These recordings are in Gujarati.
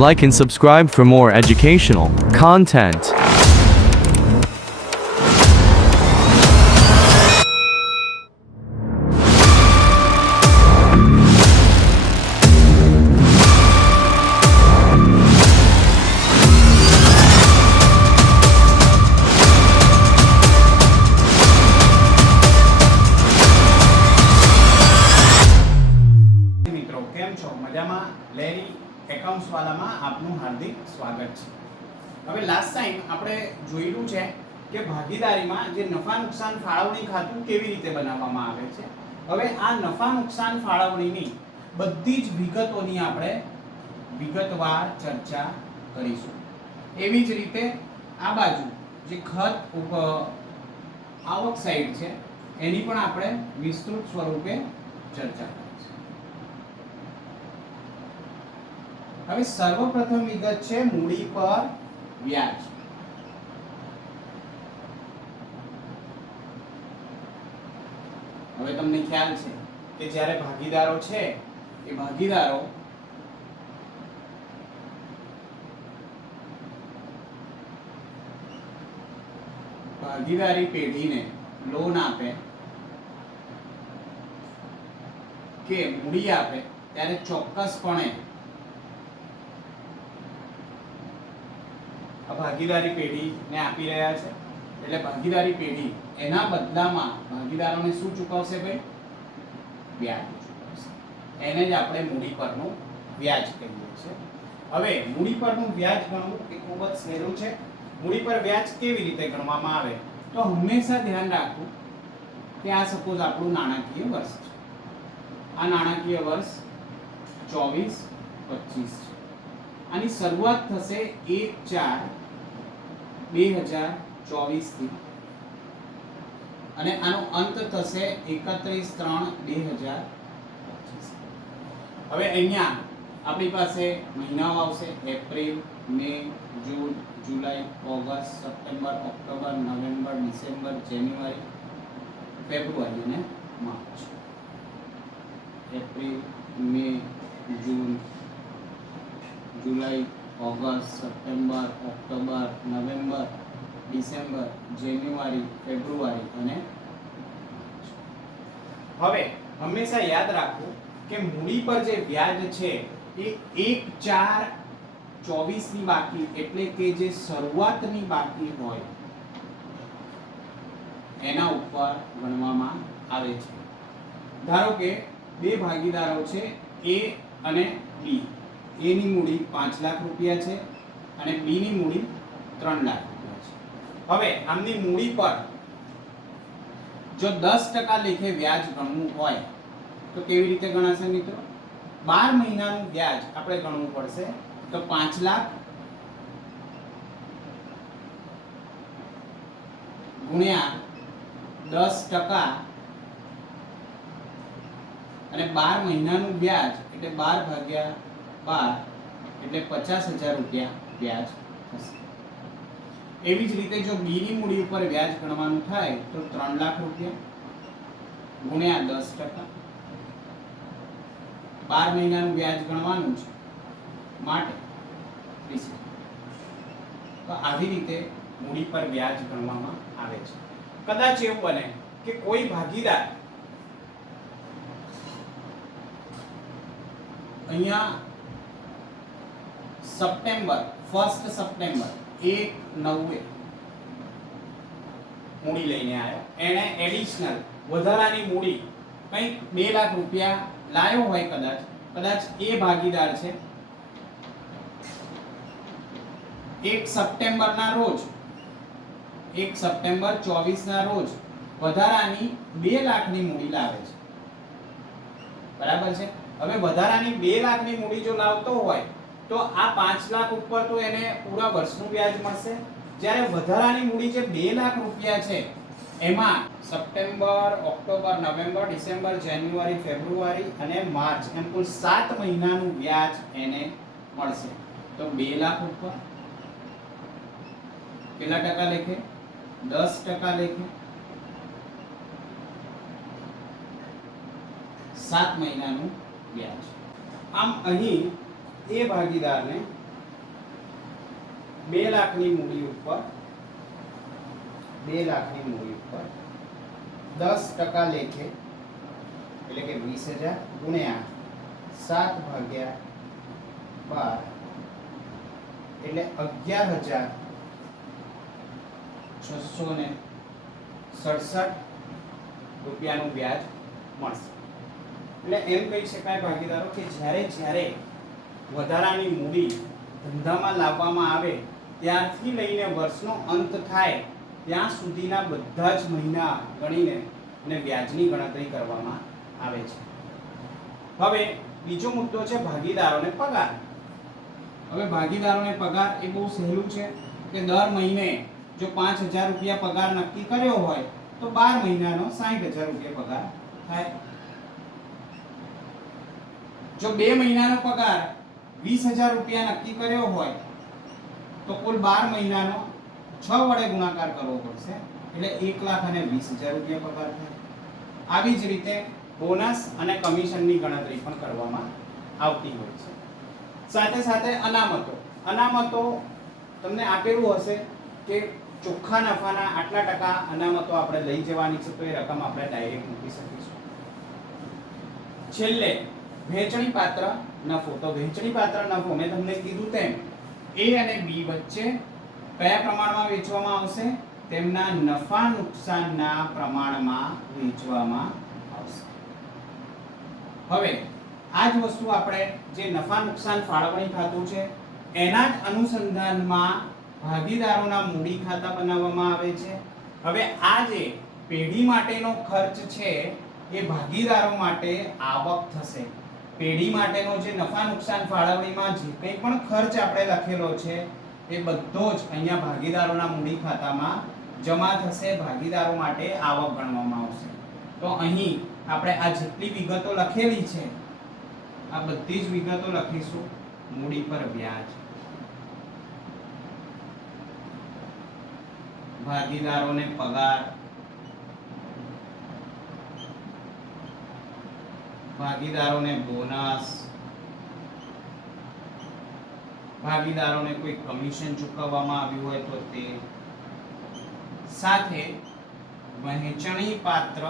Like and subscribe for more educational content. મિત્રો કેમ છો? મજામાં? લેરી એકાઉન્ટ્સ વાળામાં આપનું હાર્દિક સ્વાગત છે. હવે લાસ્ટ ટાઈમ આપણે જોયેલું છે કે ભાગીદારીમાં જે નફા નુકસાન ફાળવણી ખાતું કેવી રીતે બનાવવામાં આવે છે. હવે આ નફા નુકસાન ફાળવણીની બધી જ વિગતોની આપણે વિગતવાર ચર્ચા કરીશું. એવી જ રીતે આ બાજુ જે ખર્ચ આવક સાઈડ છે એની પણ આપણે વિસ્તૃત સ્વરૂપે ચર્ચા કરીશું. હવે સર્વપ્રથમ વિગત છે મૂડી પર વ્યાજ. હવે તમને ખ્યાલ છે કે જ્યારે ભાગીદારો છે એ ભાગીદારો ભાગીદારી પેઢીને લોન આપે કે મૂડી આપે ત્યારે ચોક્કસપણે ભાગીદારી પેઢીને આપી રહ્યા છે એટલે ભાગીદારી પેઢી એના બદલામાં ભાગીદારોને શું ચૂકવશે ભાઈ? વ્યાજ ચૂકવશે. એને જ આપણે મૂડી પરનું વ્યાજ કહીએ છીએ. હવે મૂડી પરનું વ્યાજ ગણવું એ ખૂબ જ સહેલું છે. મૂડી પર વ્યાજ કેવી રીતે ગણવામાં આવે તો હંમેશા ધ્યાન રાખવું કે આ સપોઝ આપણું નાણાકીય વર્ષ છે. આ નાણાકીય વર્ષ 24-25 છે. આની શરૂઆત થશે 1/4/2024 થી અને આનો અંત થશે 31/3/2025. હવે અહીંયા આપણી પાસે મહિનાઓ આવશે: એપ્રિલ, મે, જૂન, જુલાઈ, August, September, October, November, December, January, February અને માર્ચ. એપ્રિલ, મે, જૂન, જુલાઈ, August, September, October, November, December, January, February અને હવે હંમેશા યાદ રાખવું કે મૂડી પર જે વ્યાજ છે એ 1/4/24 ની બાકી એટલે કે જે શરૂઆતની બાકી હોય એના ઉપર ગણવામાં આવે છે. ધારો કે બે ભાગીદારો છે A અને B. A ની મૂડી 5 લાખ રૂપિયા છે અને B ની મૂડી 3 લાખ રૂપિયા છે. હવે આમની મૂડી પર જો 10% લેખે વ્યાજ ગણવું હોય તો કેવી રીતે ગણાશે મિત્રો? 12 મહિનાનું વ્યાજ આપણે ગણવું પડશે. તો 5 લાખ ગુણ્યા 10% અને 12 મહિનાનું વ્યાજ એટલે 12/12 એટલે 50,000 રૂપિયા વ્યાજ થશે. એવી જ રીતે જો B ની મૂડી ઉપર વ્યાજ ગણવાનું થાય તો 3 લાખ રૂપિયા ગુણ્યા 10%. 12 મહિનાનું વ્યાજ ગણવાનું છે માટે 30. તો આવી રીતે મૂડી પર વ્યાજ ગણવામાં આવે છે. કદાચ એવું બને કે કોઈ ભાગીદાર અહીંયા સપ્ટેમ્બર 1 સપ્ટેમ્બર 1/9 મૂડી લઈને આવ્યો. એને એડિશનલ વધારાની મૂડી કંઈક 2 લાખ રૂપિયા લાયો હોય. કદાચ એ ભાગીદાર છે 1 સપ્ટેમ્બરના રોજ 1 સપ્ટેમ્બર 24 ના રોજ વધારાની 2 લાખની મૂડી લાવે છે. બરાબર છે. હવે વધારાની 2 લાખની મૂડી જો લાવતો હોય તો આ 5 લાખ ઉપર તો એને પૂરા વર્ષનું વ્યાજ મળશે. જ્યારે વધારાની મૂડી જે 2 લાખ રૂપિયા છે એમાં September, October, November, December, January, February અને માર્ચ એમ કુલ 7 મહિનાનું વ્યાજ એને મળશે. તો 2 લાખ ઉપર કેટલા ટકા લેખે? 10% લેખે 7 મહિનાનું વ્યાજ. આમ અહીં એ ભાગીદારને 2 લાખની મૂડી ઉપર 2 લાખની મૂડી ઉપર 10% લેખે એટલે કે 20,000 ગુણ્યા 7 ભાગ્યા 12 એટલે 11,667 રૂપિયાનું વ્યાજ મળશે. એટલે એમ કહી શકાય ભાગીદારો કે જ્યારે જ્યારે વધારાની મૂડી ધંધામાં લાવવામાં આવે ત્યારથી લઈને વર્ષનો અંત થાય ત્યાં સુધીના બધા જ મહિના ગણીને અને વ્યાજની ગણતરી કરવામાં આવે છે. હવે બીજો મુદ્દો છે ભાગીદારોને પગાર. હવે ભાગીદારોને પગાર એ બહુ સહેલું છે કે દર મહિને જો 5,000 રૂપિયા પગાર નક્કી કર્યો હોય તો 12 મહિનાનો 60,000 રૂપિયા પગાર થાય. જો 2 મહિનાનો પગાર 20,000 રૂપિયા નક્કી કર્યો હોય તો કુલ 12 મહિનાનો 6 વડે ગુણાકાર કરવો પડશે એટલે 1,20,000 રૂપિયા પગાર થાય. આવી જ રીતે બોનસ અને કમિશનની ગણતરી પણ કરવામાં આવતી હોય છે. સાથે સાથે અનામતો તમને આપેલું હશે કે ચોખ્ખા નફાના આટલા ટકા અનામતો આપણે લઈ જવાની છે તો એ રકમ આપણે ડાયરેક્ટ મૂકી શકીશું. છેલ્લે વહેંચણી પાત્ર નફો. તો વહેંચણી પાત્ર નફો મેં તમને કીધું તેમ A અને B વચ્ચે કયા પ્રમાણમાં વેચવામાં આવશે? તેમના નફા નુકસાનના પ્રમાણમાં વેચવામાં આવશે. હવે આ જ વસ્તુ આપણે જે નફા નુકસાન ફાળવણી ખાતું છે એના જ અનુસંધાનમાં ભાગીદારોના મૂડી ખાતા બનાવવામાં આવે છે. હવે આ જે પેઢી માટેનો ખર્ચ છે એ ભાગીદારો માટે આવક થશે. પેઢી માટેનો જે નફા નુકસાન ફાળવણીમાં જે કંઈ પણ ખર્ચ આપણે લખેલો છે એ બધો જ અહીંયા ભાગીદારોના મૂડી ખાતામાં જમા થશે. ભાગીદારો માટે આવક ગણવામાં આવશે. તો અહીં આપણે આ જેટલી વિગતો લખેલી છે આ બધી જ વિગતો લખીશું. મૂડી પર વ્યાજ, ભાગીદારોને પગાર, ભાગીદારોને બોનસ, ભાગીદારોને કોઈ કમિશન ચૂકવવામાં આવ્યું હોય તો તે, સાથે વહેંચણી પાત્ર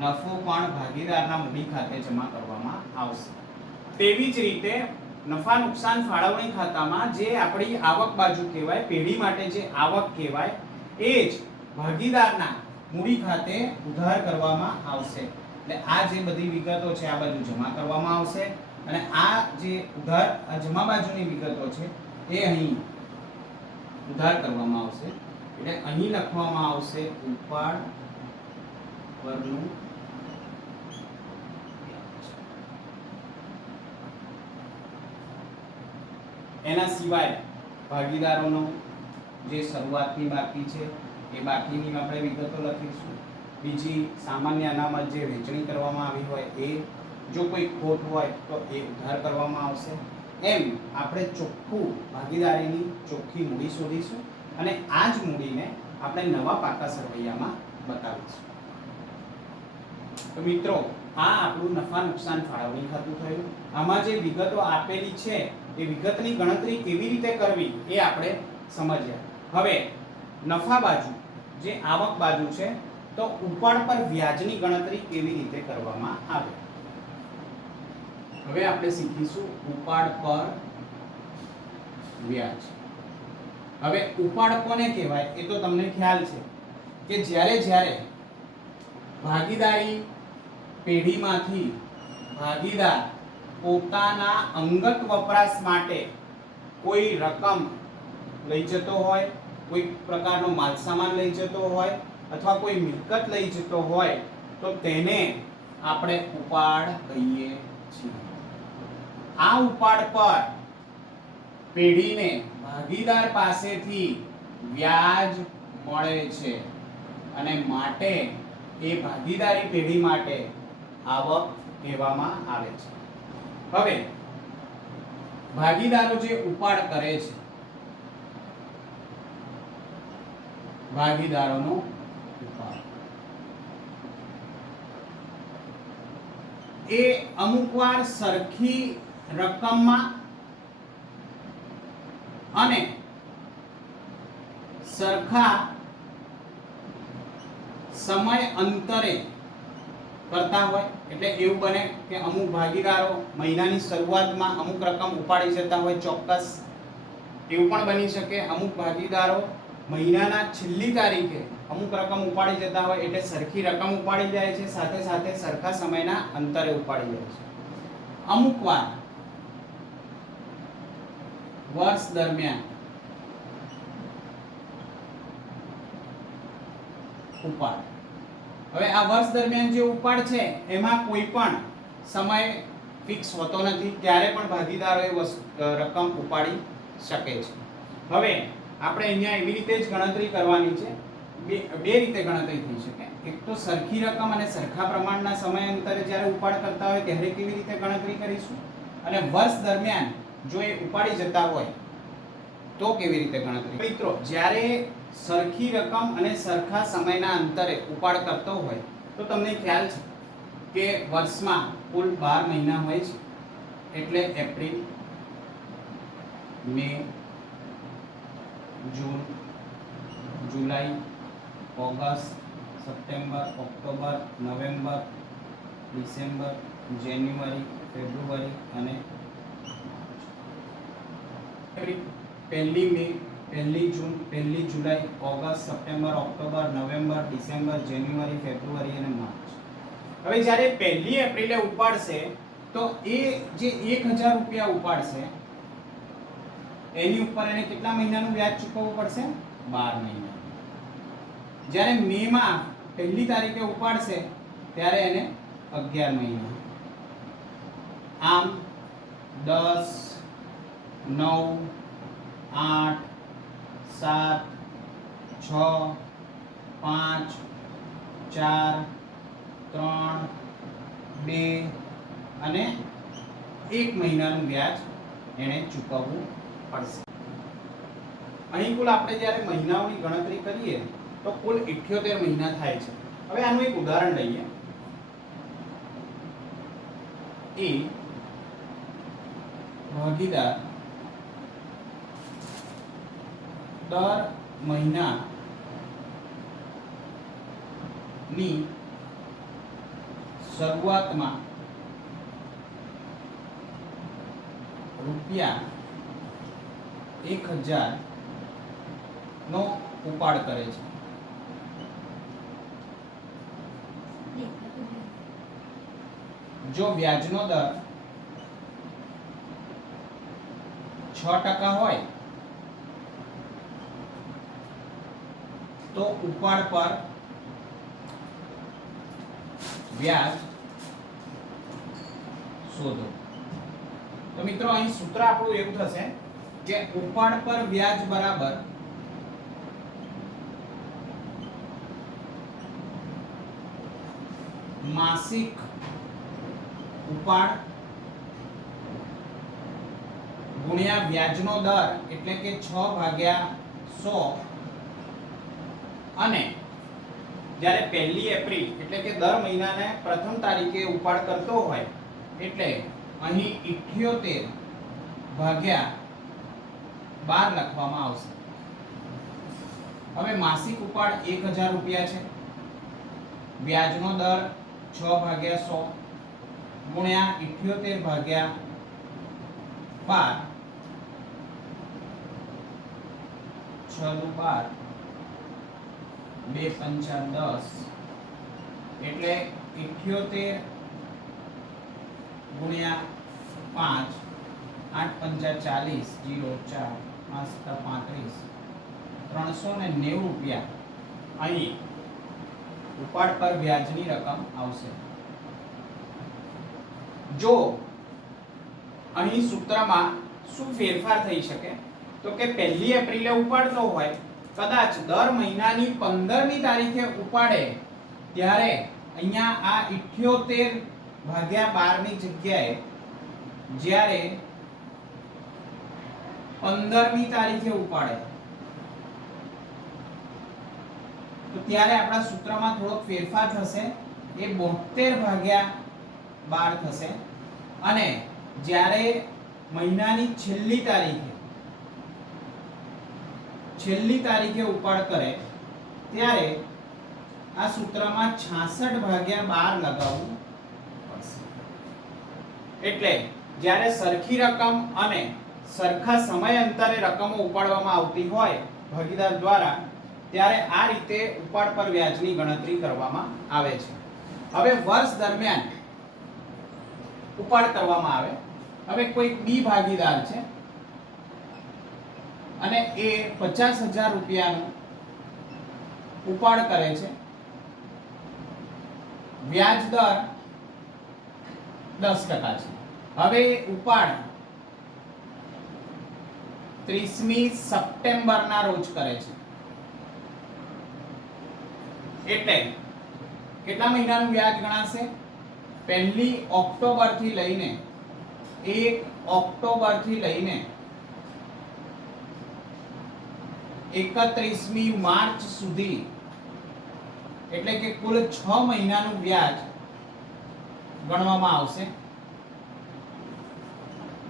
નફો પણ ભાગીદારના મૂડી ખાતે જમા કરવામાં આવશે. તેવી જ રીતે નફા નુકસાન ફાળવણી ખાતામાં જે આપણી આવક બાજુ કહેવાય, પેઢી માટે જે આવક કહેવાય એ જ ભાગીદારના મૂડી ખાતે ઉધાર કરવામાં આવશે. એટલે આ જે બધી વિગતો છે આ બાજુ જમા કરવામાં આવશે અને આ જે ઉધાર આ જમા બાજુની વિગતો છે એ અહીં ઉધાર કરવામાં આવશે. એટલે અહીં લખવામાં આવશે ઉપાડ પરનું એના સિવાય ભાગીદારોનો જે શરૂઆતની બાકી છે એ બાકીની આપણે વિગતો લખીશું. બીજી સામાન્ય અનામત જે વહેંચણી કરવામાં આવી હોય એ, જો કોઈ ખોટ હોય તો એ ઉધાર કરવામાં આવશે. એમ આપણે ચોખ્ખું ભાગીદારીની ચોખ્ખી મૂડી શોધીશું અને આ જ મૂડીને આપણે નવા પાકા સરવૈયામાં બતાવીશું. તો મિત્રો આ આપણું નફા નુકસાન ફાળવણી ખાતું થયું. આમાં જે વિગતો આપેલી છે એ વિગતની ગણતરી કેવી રીતે કરવી એ આપણે સમજ્યા. હવે નફા બાજુ જે આવક બાજુ છે તો ઉપાડ પર વ્યાજની ગણતરી કેવી રીતે કરવામાં આવે. હવે આપણે શીખીશું ઉપાડ પર વ્યાજ. હવે ઉપાડ કોને કહેવાય એ તો તમને ખ્યાલ છે કે જ્યારે ભાગીદારી પેઢીમાંથી ભાગીદાર પોતાના અંગત વપરાશ માટે કોઈ રકમ લઈ જતો હોય, કોઈ પ્રકારનો માલસામાન લઈ જતો હોય અથવા કોઈ મિલકત લઈ જતો હોય તો તેને આપણે ઉપાડ કહીએ છીએ. આ ઉપાડ પર પેઢીને ભાગીદાર પાસેથી વ્યાજ મળે છે અને માટે એ ભાગીદારી પેઢી માટે આવક કહેવામાં આવે છે. હવે ભાગીદારો જે ઉપાડ કરે છે, ભાગીદારોનો ઉપાડ એ અમુકવાર સરખી રકમમાં અને સરખા સમય અંતરે કરતા હોય, એટલે એવું બને કે અમુક ભાગીદારો મહિનાની શરૂઆતમાં અમુક રકમ ઉપાડી જતા હોય ચોક્કસ, એવું પણ બની શકે અમુક ભાગીદારો મહિનાના છેલ્લી તારીખે અમુક રકમ ઉપાડી જતા હોય, એટલે સરખી રકમ ઉપાડી જાય છે, સાથે સાથે સરખા સમયના અંતરે ઉપાડી જાય છે. અમુક વાર વર્ષ દરમિયાન ઉપાડ. હવે આ વર્ષ દરમિયાન જે ઉપાડ છે એમાં કોઈ પણ સમય ફિક્સ હોતો નથી, ત્યારે પણ ભાગીદારો એ રકમ ઉપાડી શકે છે. હવે આપણે અહીંયા એવી રીતે જ ગણતરી કરવાની છે, બે રીતે ગણતરી થઈ શકે. એક તો સરખી રકમ અને સરખા પ્રમાણના સમય અંતરે જ્યારે ઉપાડ કરતા હોય ત્યારે કેવી રીતે ગણતરી કરીશું, અને વર્ષ દરમિયાન જો એ ઉપાડી જતા હોય તો કેવી રીતે ગણતરી. મિત્રો, જ્યારે સરખી રકમ અને સરખા સમયના અંતરે ઉપાડ કરતો હોય તો તમને ખ્યાલ છે કે વર્ષમાં કુલ 12 મહિના હોય છે, એટલે એપ્રિલ, મે, જૂન, જુલાઈ, August, September, October, November, December, January, February અને પહેલી મે, પહેલી જૂન, પહેલી જુલાઈ, August, September, October, November, December, January, February અને માર્ચ. હવે જ્યારે પહેલી એપ્રિલે ઉપાડશે તો એ જે 1000 રૂપિયા ઉપાડશે એની ઉપર એને કેટલા મહિનાનું વ્યાજ ચૂકવવું પડશે? 12 મહિના. જ્યારે મે માં પહેલી તારીખે ઉપાડશે ત્યારે એને 11 મહિના. આમ 10, 9, 8, 7, 6, 5, 4, 3, 2 અને 1 મહિનાનું વ્યાજ એને ચૂકવવું પડશે. અહીં કુલ આપણે જ્યારે મહિનાઓની ગણતરી કરીએ તો કુલ 78 મહિના થાય છે. હવે આનું એક ઉદાહરણ લઈએ. એ ભાગીદાર દર મહિનાની શરૂઆતમાં રૂપિયા 1000 નો ઉપાડ કરે છે. જો વ્યાજનો દર 6% હોય તો ઉપાડ પર વ્યાજ શોધો. તો મિત્રો, અહીં સૂત્ર આપણું એવું થશે કે ઉપાડ પર વ્યાજ બરાબર માસિક ઉપાડ ગુણ્યા વ્યાજનો દર એટલે કે 6/100, અને જ્યારે પહેલી એપ્રિલ એટલે કે દર મહિનાને પ્રથમ તારીખે ઉપાડ કરતો હોય એટલે અહીં 78/12 લખવામાં આવશે. હવે માસિક ઉપાડ 1000 રૂપિયા છે, વ્યાજનો દર 6/100 ગુણ્યા 78/12, 6 દુ 12, 2 પંચા 10, એટલે 78 ગુણ્યા 5, 8 પંચા 40, 0 4, 5 સત્તા 35, 390 રૂપિયા અહીં ઉપાડ પર વ્યાજની રકમ આવશે. જો અહીં સૂત્રમાં શું ફેરફાર થઈ શકે તો કે પહેલી એપ્રિલે ઉપાડતો હોય, કદાચ દર મહિનાની 15મી તારીખે ઉપાડે ત્યારે અહીંયા આ 78/12 ની જગ્યાએ જ્યારે 15મી તારીખે ઉપાડે તો ત્યારે આપણા સૂત્રમાં થોડોક ફેરફાર થશે, એ 72/12 થશે, અને જ્યારે મહિનાની છેલ્લી તારીખે ઉપાડ કરે ત્યારે આ સૂત્રમાં 66/12 લગાવવું પડશે. એટલે જ્યારે સરખી રકમ અને સરખા સમય અંતરે રકમો ઉપાડવામાં આવતી હોય ભાગીદાર દ્વારા, ત્યારે આ રીતે ઉપાડ પર વ્યાજની ગણતરી કરવામાં આવે છે. હવે વર્ષ દરમિયાન ઉપાડ કરવામાં આવે. હવે કોઈ બી ભાગીદાર છે અને એ 50,000 રૂપિયાનું ઉપાડ કરે છે. વ્યાજ દર 10% છે. હવે ઉપાડ 30મી સપ્ટેમ્બરના રોજ કરે છે. એટલે કેટલા મહિનાનું વ્યાજ ગણાશે? 1 ઓક્ટોબર થી લઈને 1 ઓક્ટોબર થી લઈને 31મી માર્ચ સુધી, એટલે કે કુલ 6 મહિનાનું વ્યાજ ગણવામાં આવશે.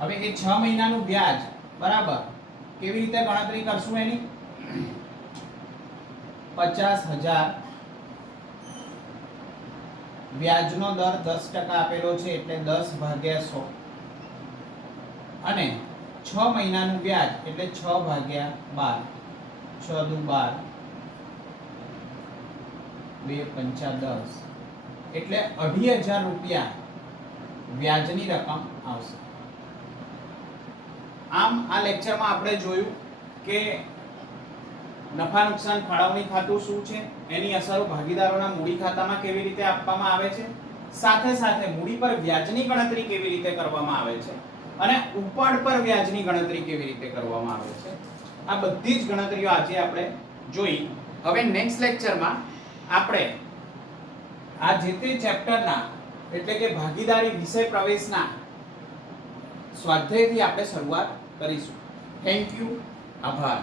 હવે એ 6 મહિનાનું વ્યાજ બરાબર કેવી રીતે ગણતરી કરશું એની? 50,000 વ્યાજનો દર 10% આપેલો છે એટલે 10/100 અને 6 મહિનાનું વ્યાજ એટલે 6/12, 6 દુ 12, 2 પંચા 10, એટલે 2,500 રૂપિયા વ્યાજની રકમ આવશે. આમ આ લેક્ચરમાં આપણે જોયું કે નફા નુકસાન ફાળવણી ખાતું શું છે, એની અસરો ભાગીદારોના મૂડી ખાતામાં કેવી રીતે આપવામાં આવે છે, સાથે સાથે મૂડી પર વ્યાજની ગણતરી કેવી રીતે કરવામાં આવે છે અને ઉપાડ પર વ્યાજની ગણતરી કેવી રીતે કરવામાં આવે છે, આ બધી જ ગણતરીઓ આજે આપણે જોઈ. હવે નેક્સ્ટ લેક્ચરમાં આપણે આ જે તે ચેપ્ટરના એટલે કે ભાગીદારી વિષય પ્રવેશના સ્વાધ્યાયથી આપણે શરૂઆત કરીશું. Thank you. આભાર.